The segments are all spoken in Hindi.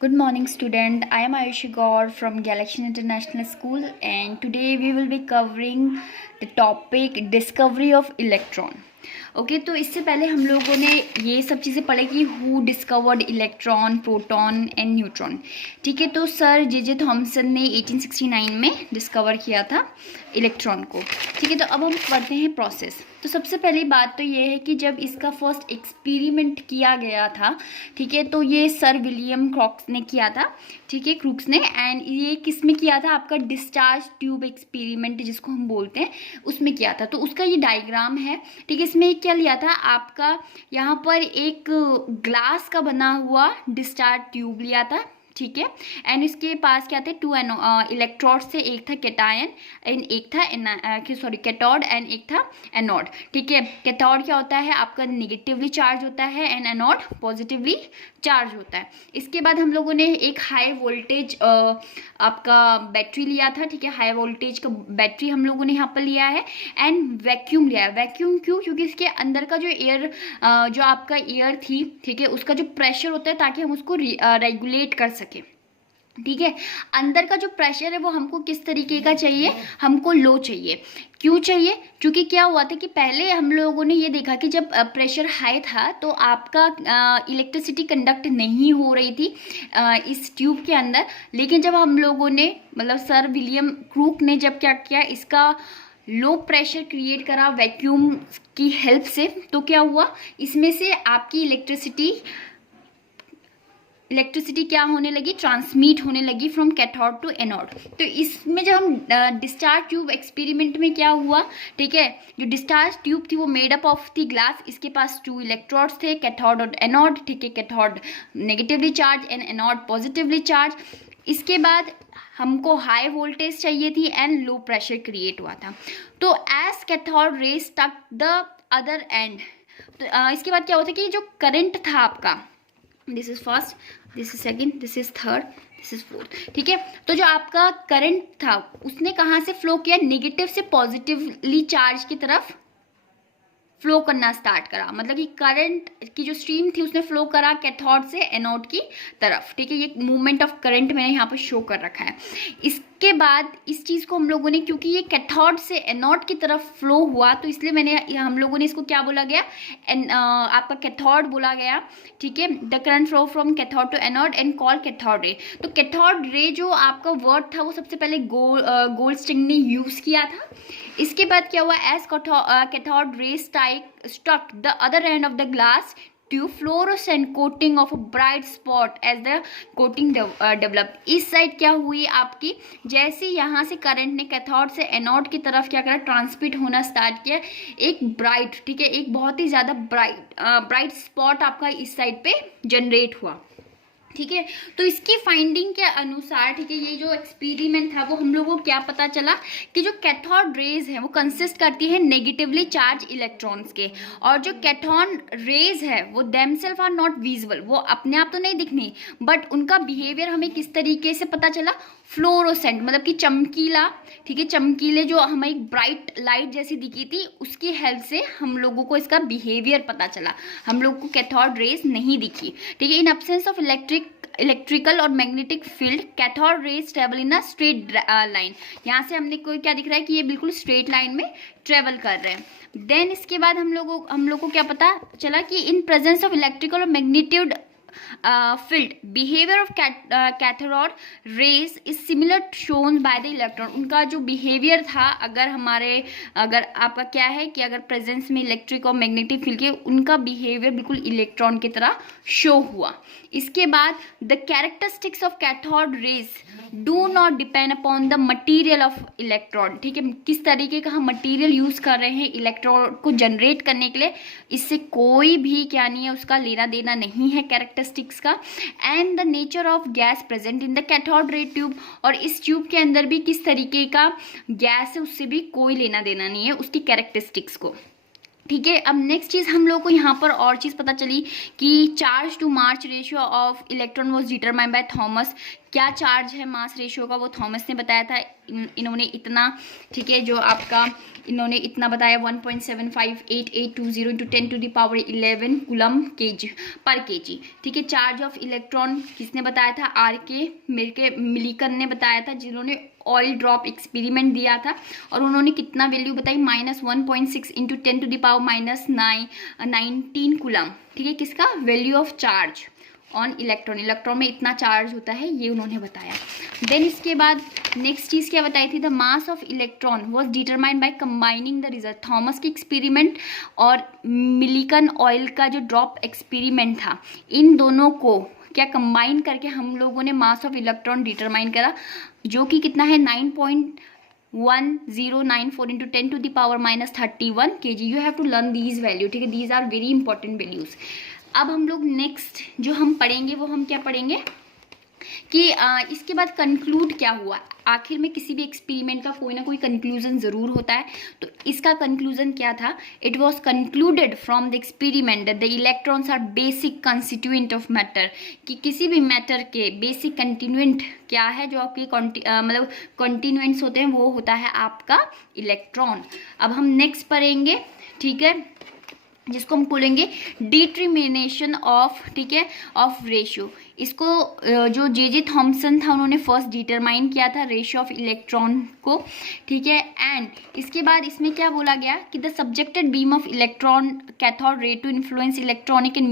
Good morning, student. I am Ayushi Gaur from Galaxy International School, and today we will be covering the topic discovery of electron. Okay तो इससे पहले हम लोगों ने ये सब चीज़ें पढ़ी कि who discovered electron, proton and neutron. ठीक है, तो सर जे थॉमसन ने 1869 में डिस्कवर किया था इलेक्ट्रॉन को. ठीक है, तो अब हम पढ़ते हैं प्रोसेस. तो सबसे पहली बात तो ये है कि जब इसका फर्स्ट एक्सपेरिमेंट किया गया था, ठीक है, तो ये सर विलियम क्रॉक्स ने किया था. ठीक है, क्रूक्स ने. एंड ये किस में किया था? आपका डिस्चार्ज ट्यूब एक्सपेरिमेंट जिसको हम बोलते हैं, उसमें किया था. तो उसका ये डायग्राम है. ठीक है, इसमें क्या लिया था आपका, यहाँ पर एक ग्लास का बना हुआ डिस्चार्ज ट्यूब लिया था. ठीक है, एंड इसके पास क्या थे? टू इलेक्ट्रोड से, एक था कैटायन एंड एक था कैथोड एंड एक था एनोड. ठीक है, कैथोड क्या होता है? आपका निगेटिवली चार्ज होता है एंड एनोड पॉजिटिवली चार्ज होता है. इसके बाद हम लोगों ने एक हाई वोल्टेज आपका बैटरी लिया था. ठीक है, हाई वोल्टेज का बैटरी हम लोगों ने यहाँ पर लिया है. एंड वैक्यूम लिया है. वैक्यूम क्यों? क्योंकि इसके अंदर का जो एयर जो आपका एयर थी, ठीक है, उसका जो प्रेशर होता है ताकि हम उसको रेगुलेट कर सके. ठीक है, अंदर का जो प्रेशर है वो हमको किस तरीके का चाहिए? हमको लो चाहिए. क्यों चाहिए? क्योंकि क्या हुआ था कि पहले हम लोगों ने ये देखा कि जब प्रेशर हाई था तो आपका इलेक्ट्रिसिटी कंडक्ट नहीं हो रही थी इस ट्यूब के अंदर. लेकिन जब हम लोगों ने, मतलब सर विलियम क्रूक ने जब क्या किया, इसका लो प्रेशर क्रिएट करा वैक्यूम की हेल्प से, तो क्या हुआ, इसमें से आपकी इलेक्ट्रिसिटी क्या होने लगी? ट्रांसमिट होने लगी फ्रॉम कैथोड टू एनोड. तो इसमें जब हम डिस्चार्ज ट्यूब एक्सपेरिमेंट में क्या हुआ, ठीक है, जो डिस्चार्ज ट्यूब थी वो made up of the glass. इसके पास 2 इलेक्ट्रोड्स थे, कैथोड और एनोड. ठीक है, cathode negatively charge and anode positively charge. इसके बाद हमको हाई वोल्टेज चाहिए थी एंड लो प्रेशर क्रिएट हुआ था. तो as cathode rays touch the other end, तो इसके बाद क्या होता है कि जो करंट था आपका, this is first, this is second, this is third, this is fourth. ठीक है, तो जो आपका करंट था उसने कहाँ से फ्लो किया? नेगेटिव से पॉजिटिवली चार्ज की तरफ फ्लो करना स्टार्ट करा. मतलब कि करंट की जो स्ट्रीम थी उसने फ्लो करा कैथोड से एनोड की तरफ. ठीक है, ये मूवमेंट ऑफ करंट मैंने यहाँ पर शो कर रखा है. इसके बाद इस चीज़ को हम लोगों ने, क्योंकि ये कैथोड से एनोड की तरफ फ्लो हुआ, तो इसलिए हम लोगों ने इसको क्या बोला गया? आपका कैथोड बोला गया. ठीक है, the current flow from cathode to anode and call cathode ray. तो कैथोड रे जो आपका वर्ड था वो सबसे पहले गोल्डस्टीन ने यूज़ किया था. इसके बाद क्या हुआ? As cathode ray struck the other end of the glass tube, fluorescent coating of a bright spot as the coating developed. इस साइड क्या हुई आपकी, जैसे यहाँ से करंट ने कैथोड से एनोड की तरफ क्या करा? ट्रांसमिट होना स्टार्ट किया. एक ब्राइट, ठीक है, एक बहुत ही ज़्यादा ब्राइट स्पॉट आपका इस साइड पे जनरेट हुआ. ठीक है, तो इसकी फाइंडिंग के अनुसार, ठीक है, ये जो एक्सपेरिमेंट था वो हम लोगों को क्या पता चला कि जो कैथोड रेज है वो कंसिस्ट करती है नेगेटिवली चार्ज इलेक्ट्रॉन्स के. और जो कैथोड रेज है वो देमसेल्फ आर नॉट विजिबल, वो अपने आप तो नहीं दिखनी, बट उनका बिहेवियर हमें किस तरीके से पता चला? फ्लोरोसेंट, मतलब कि चमकीला. ठीक है, चमकीले जो हमें एक ब्राइट लाइट जैसी दिखी थी उसकी हेल्प से हम लोगों को इसका बिहेवियर पता चला. हम लोग को कैथोड रेज नहीं दिखी. ठीक है, इन एब्सेंस ऑफ इलेक्ट्रिकल और magnetic field cathode rays travel in a straight line. यहाँ से हमने कोई क्या दिख रहा है कि ये बिल्कुल स्ट्रेट लाइन में ट्रेवल कर रहे हैं. देन इसके बाद हम लोगों को क्या पता चला कि इन प्रेजेंस ऑफ इलेक्ट्रिकल और magnitude field behavior of cathode rays is similar shown by the electron. उनका जो behavior था, अगर आपका क्या है कि अगर प्रेजेंस में इलेक्ट्रिक और मैग्नेटिक फील्ड के, उनका बिहेवियर बिल्कुल इलेक्ट्रॉन की तरह शो हुआ. इसके बाद the characteristics of cathode rays do not depend upon the material of electron. ठीक है, किस तरीके का हम मटीरियल यूज़ कर रहे हैं इलेक्ट्रॉन को जनरेट करने के लिए, इससे कोई भी क्या नहीं है, उसका लेना देना नहीं है कैरेक्टरिस्टिक्स का. And the nature of gas present in the cathode ray tube, और इस ट्यूब के अंदर भी किस तरीके का गैस है उससे भी कोई लेना देना नहीं है उसकी कैरेक्टरिस्टिक्स को. ठीक है। अब नेक्स्ट चीज़ हम लोग को यहाँ पर और चीज़ पता चली कि charge to mass ratio of electron was determined by Thomas. क्या चार्ज है मास रेशियो का, वो थॉमस ने बताया था। इन्होंने इतना, ठीक है, जो आपका इन्होंने इतना बताया 1.758820 इंटू 10⁻11 कूलम पर केजी। ठीक है। चार्ज ऑफ इलेक्ट्रॉन किसने बताया था, RK मिलिकन ने बताया था, जिन्होंने ऑयल ड्रॉप एक्सपेरिमेंट दिया था, और उन्होंने कितना वैल्यू बताई, -1.6 इंटू 10⁻19 कूलम। ठीक है, किसका value of charge on electron, electron में इतना चार्ज होता है, ये उन्होंने बताया। देन इसके बाद नेक्स्ट चीज़ क्या बताई थी, the mass of electron was determined by combining the result. Thomas के एक्सपेरिमेंट और मिलिकन ऑयल का जो ड्रॉप एक्सपेरिमेंट था, इन दोनों को क्या कंबाइन करके हम लोगों ने मास ऑफ इलेक्ट्रॉन डिटरमाइन करा, जो कि कितना है 9.1094 into 10⁻31 kg। You have to learn these value. ठीक है, these are very important values. अब हम लोग नेक्स्ट जो हम पढ़ेंगे वो हम क्या पढ़ेंगे कि इसके बाद कंक्लूड क्या हुआ। आखिर में किसी भी एक्सपेरिमेंट का कोई ना कोई कंक्लूजन ज़रूर होता है। तो इसका कंक्लूजन क्या था, it was concluded from the experiment that the electrons are basic constituent of matter, कि किसी भी मैटर के बेसिक कंस्टिट्यूएंट क्या है, जो आपके मतलब कंस्टिट्यूएंट्स होते हैं, वो होता है आपका इलेक्ट्रॉन। अब हम नेक्स्ट पढ़ेंगे, ठीक है, जिसको हम बोलेंगे डिटरमिनेशन ऑफ, ठीक है, ऑफ रेशियो। इसको जो जे थॉमसन था, उन्होंने फर्स्ट डिटरमाइन किया था रेशियो ऑफ इलेक्ट्रॉन को। ठीक है, एंड इसके बाद इसमें क्या बोला गया कि the subjected beam of electron cathode ray to influence electronic and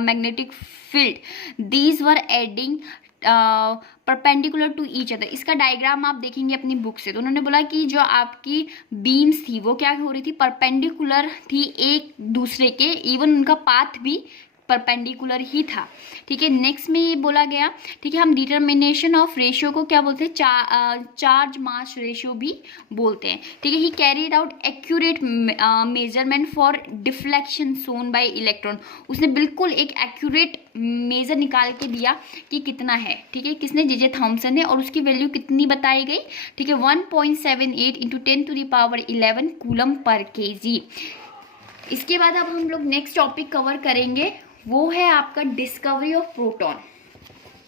magnetic field, these were adding perpendicular to each other. इसका डायग्राम आप देखेंगे अपनी बुक से। तो उन्होंने बोला कि जो आपकी बीम्स थी वो क्या हो रही थी, परपेंडिकुलर थी एक दूसरे के, इवन उनका पाथ भी परपेंडिकुलर ही था। ठीक है, नेक्स्ट में ये बोला गया, ठीक है, हम डिटर्मिनेशन ऑफ रेशियो को क्या बोलते हैं, चार्ज मास रेशियो भी बोलते हैं। ठीक है, he carried out accurate measurement for deflection shown by electron. उसने बिल्कुल एक एक्यूरेट मेजर निकाल के दिया कि कितना है। ठीक है, किसने, जे थॉमसन ने, और उसकी वैल्यू कितनी बताई गई, ठीक है, 1.78 इंटू 10⁻11 कूलम पर केजी। इसके बाद अब हम लोग नेक्स्ट टॉपिक कवर करेंगे, वो है आपका डिस्कवरी ऑफ प्रोटॉन।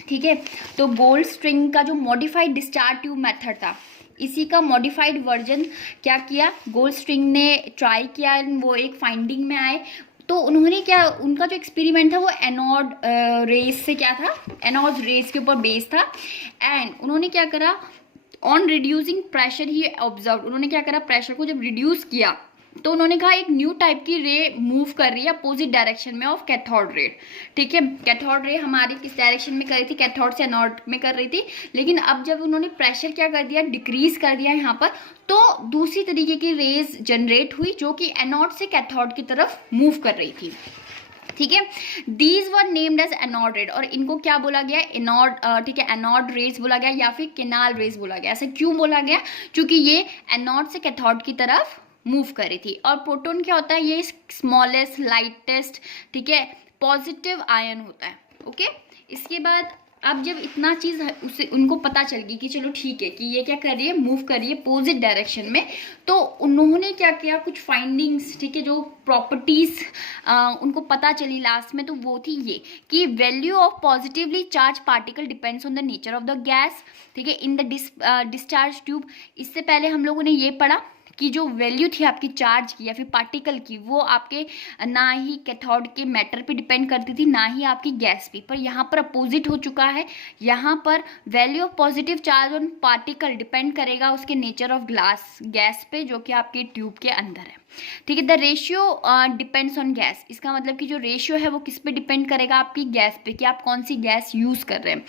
ठीक है, तो गोल्डस्टिंग का जो मॉडिफाइड डिस्चार्ज ट्यूब मेथड था, इसी का मॉडिफाइड वर्जन क्या किया, गोल्डस्टिंग ने ट्राई किया, वो एक फाइंडिंग में आए। तो उन्होंने क्या, उनका जो एक्सपेरिमेंट था वो एनोड रेस से क्या था, एनोड रेस के ऊपर बेस था। एंड उन्होंने क्या करा, on reducing pressure he observe, उन्होंने क्या करा, प्रेशर को जब रिड्यूस किया तो उन्होंने कहा एक न्यू टाइप की रे मूव कर रही है अपोजिट डायरेक्शन में ऑफ कैथोड रे। ठीक है, कैथोड रे हमारी किस डायरेक्शन में कर रही थी, कैथोड से एनोड में कर रही थी, लेकिन अब जब उन्होंने प्रेशर क्या कर दिया, डिक्रीज कर दिया यहाँ पर, तो दूसरी तरीके की रेज जनरेट हुई जो कि एनोड से कैथोड की तरफ मूव कर रही थी। ठीक है, these were named as anode rays, और इनको क्या बोला गया, एनोड, ठीक है, एनोड रेज बोला गया या फिर केनाल रेज बोला गया। ऐसे क्यों बोला गया, क्योंकि ये एनोड से कैथोड की तरफ मूव कर रही थी। और प्रोटॉन क्या होता है, ये स्मॉलेस्ट लाइटेस्ट, ठीक है, पॉजिटिव आयन होता है। ओके, इसके बाद अब जब इतना चीज़ उसे उनको पता चल गई कि चलो ठीक है कि ये क्या कर रही है, मूव कर रही है अपोजिट डायरेक्शन में, तो उन्होंने क्या किया, कुछ फाइंडिंग्स, ठीक है, जो प्रॉपर्टीज उनको पता चली लास्ट में, तो वो थी ये कि value of positively charge particle depends on the nature of the gas. ठीक है, इन द डिस्चार्ज ट्यूब। इससे पहले हम लोगों ने ये पढ़ा कि जो वैल्यू थी आपकी चार्ज की या फिर पार्टिकल की, वो आपके ना ही कैथोड के मैटर पे डिपेंड करती थी, ना ही आपकी गैस पे। पर यहाँ पर अपोजिट हो चुका है, यहाँ पर value of positive charge on particle depend करेगा उसके नेचर ऑफ गैस पे, जो कि आपके ट्यूब के अंदर है। ठीक है, the ratio depends on gas. इसका मतलब कि जो रेशियो है वो किस पे डिपेंड करेगा, आपकी गैस पे, कि आप कौन सी गैस यूज कर रहे हैं।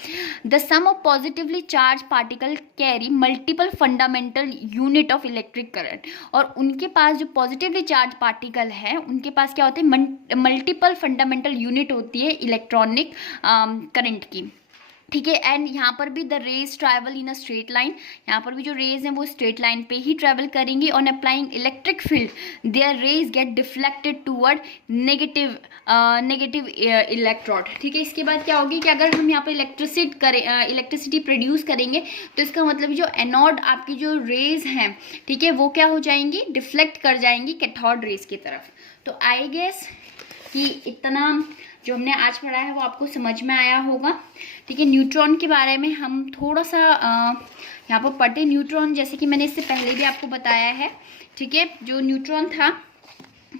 The sum of positively charge particle carry multiple fundamental unit of electric current, और उनके पास जो पॉजिटिवली चार्ज पार्टिकल है उनके पास क्या होते हैं, मल्टीपल फंडामेंटल यूनिट होती है इलेक्ट्रॉनिक करंट की। ठीक है, एंड यहाँ पर भी the raise travel in a straight line, यहाँ पर भी जो रेज हैं वो स्ट्रेट लाइन पे ही ट्रैवल करेंगी। On applying electric field their rays get deflected toward negative electrode. ठीक है, इसके बाद क्या होगी कि अगर हम यहाँ पर इलेक्ट्रिसिटी प्रोड्यूस करेंगे, तो इसका मतलब जो एनोड आपकी जो रेज हैं, ठीक है, वो क्या हो जाएंगी, डिफ्लेक्ट कर जाएंगी कैथोड रेज की तरफ। तो आई गेस कि इतना जो हमने आज पढ़ा है वो आपको समझ में आया होगा। ठीक है, न्यूट्रॉन के बारे में हम थोड़ा सा यहाँ पर पढ़ते। न्यूट्रॉन जैसे कि मैंने इससे पहले भी आपको बताया है, ठीक है, जो न्यूट्रॉन था,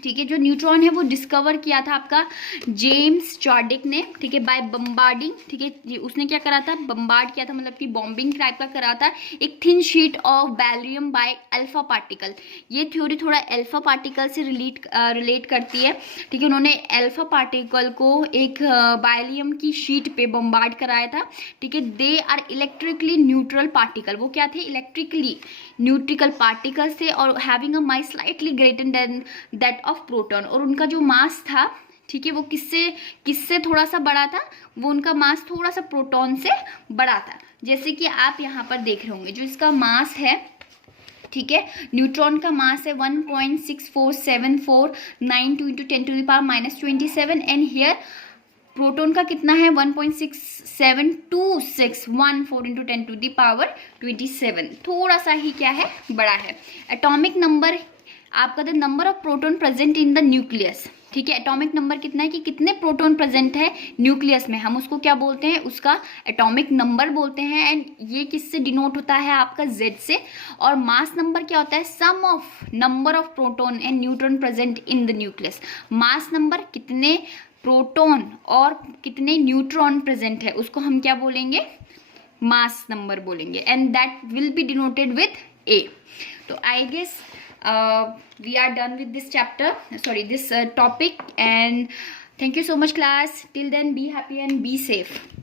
ठीक है, जो न्यूट्रॉन है वो डिस्कवर किया था आपका जेम्स चॉर्डिक ने, ठीक है, बाय बम्बार्डिंग। ठीक है, उसने क्या करा था, बम्बार्ड किया था, मतलब कि बॉम्बिंग टाइप का करा था एक thin sheet of barium by alpha particle. ये थ्योरी थोड़ा अल्फा पार्टिकल से रिलेट करती है। ठीक है, उन्होंने अल्फा पार्टिकल को एक बैरियम की शीट पे बम्बार्ड कराया था। ठीक है, they are electrically neutral particle, वो क्या थे, इलेक्ट्रिकली न्यूट्रिकल पार्टिकल्स थे और having a mass slightly greater than that of proton. और उनका जो मास था, ठीक है, वो किससे थोड़ा सा बड़ा था, वो उनका मास थोड़ा सा प्रोटॉन से बड़ा था। जैसे कि आप यहाँ पर देख रहे होंगे जो इसका मास है, ठीक है, न्यूट्रॉन का मास है 1.647492 × 10⁻⁻27 एंड हियर प्रोटॉन का कितना है 1.672614 × 10⁻27, थोड़ा सा ही क्या है, बड़ा है। एटॉमिक नंबर आपका the number of proton present in the nucleus. ठीक है, एटॉमिक नंबर कितना है कि कितने प्रोटॉन प्रेजेंट है न्यूक्लियस में, हम उसको क्या बोलते हैं, उसका एटॉमिक नंबर बोलते हैं। एंड ये किससे डिनोट होता है आपका Z से। और मास नंबर क्या होता है, sum of number of proton and neutron present in the nucleus. Mass number कितने प्रोटॉन और कितने न्यूट्रॉन प्रेजेंट है उसको हम क्या बोलेंगे, मास नंबर बोलेंगे। And that will be denoted with A। तो I guess we are done with this chapter, sorry, this topic, and thank you so much class. Till then, be happy and be safe.